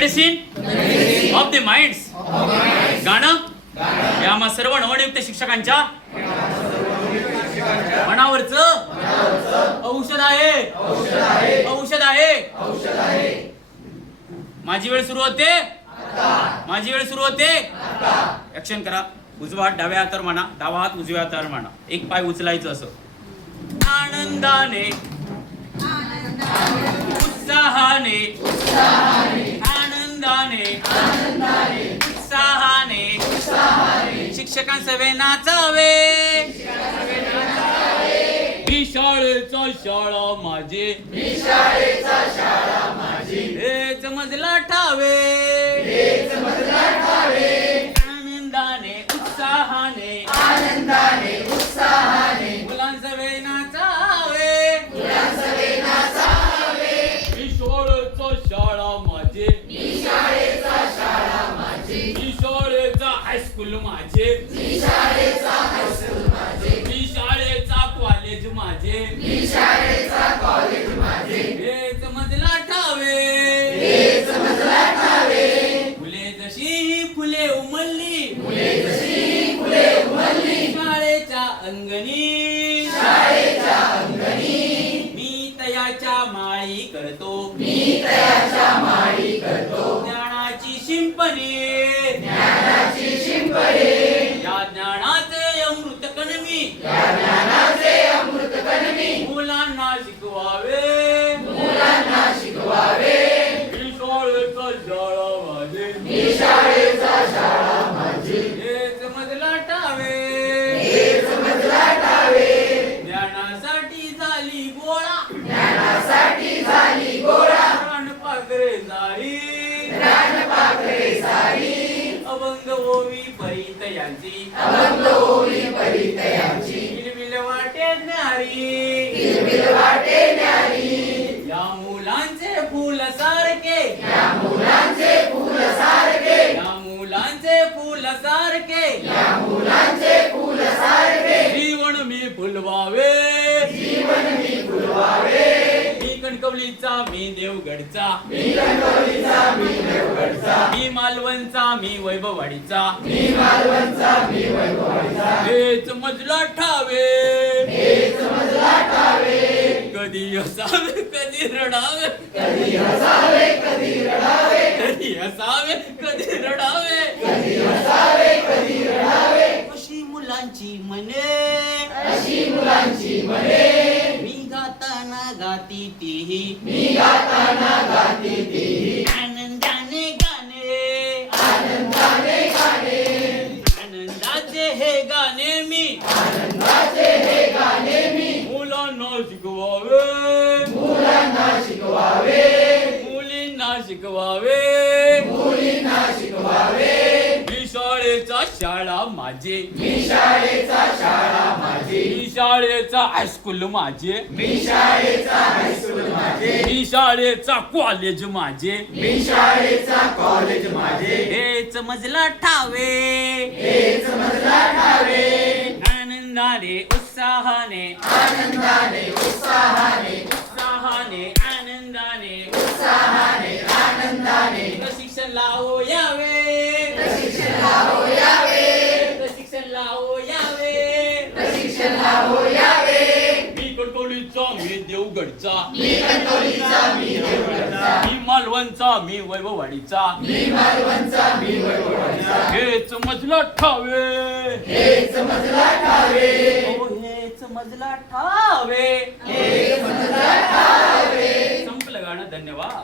Medicine of the minds. गाणं हे आम्हा सर्व नवनियुक्त शिक्षकांच्या मनावरच औषध आहे. औषध आहे. माझी वेळ सुरू होते. माझी वेळ सुरू होते. ऍक्शन करा. उजवा हात डाव्या हातावर म्हणा, डावा हात उजव्या हातावर म्हणा. एक पाय उचलायचं असं. आनंदाने उत्साहाने आनंदाने उत्साहाने शिक्षकांसवे नाचावे. मी शाळेचा शाळा माझे, हेच मजला ठावे. आनंदाने उत्साहाने मुलांसवे नाचावे. मी शाळेचा शाळा माझे, मी शाळेचा हायस्कूल माझे, मी शाळेचा कॉलेज माझे, हेच मजला ठावे. फुले जशी फुले उमलली शाळेच्या अंगणी, मी तयाच्या माळी करतो. ज्ञानाची शिंपणे या ज्ञानाचे अमृत कणमी मुलांना शिकवावे. मी शाळेचा शाळा माझे, हेच मजला ठावे. ज्ञानासाठी झाली गोळा प्राण पाखरे सारी अभंग ओवी परित यांची हिरविल वाटे न्यारी. या मुलांचे फूल सारखे, या मुलांचे फूल सारखे जीवन मी फुलवावे. मी कणकवलीचा, मी देवगडचा, मी मालवणचा, मी वैभववाडीचा, हेच मजला ठावे. कधी हसावे कधी रडावे, कधी हसावे कधी रडावे. अशी मुलांची मने मी गाताना गाती तीही आनंदाने गाणे. आनंदाचे हे गाणे मी मुलांना शिकवावे. मुलींना शिकवावे. मी शाळेचा शाळा माझे, मी शाळेचा हायस्कूल माझे, मी शाळेचा कॉलेज माझे, हेच मजला ठावे. आनंदाने उत्साहाने आनंदाने प्रशिक्षण लावो यावे. मी कणकवलीचा, मी देवगडचा, मी मालवणचा, मी वैभववाडीचा, हेच मजला ठावे. हेच मजला ठावे.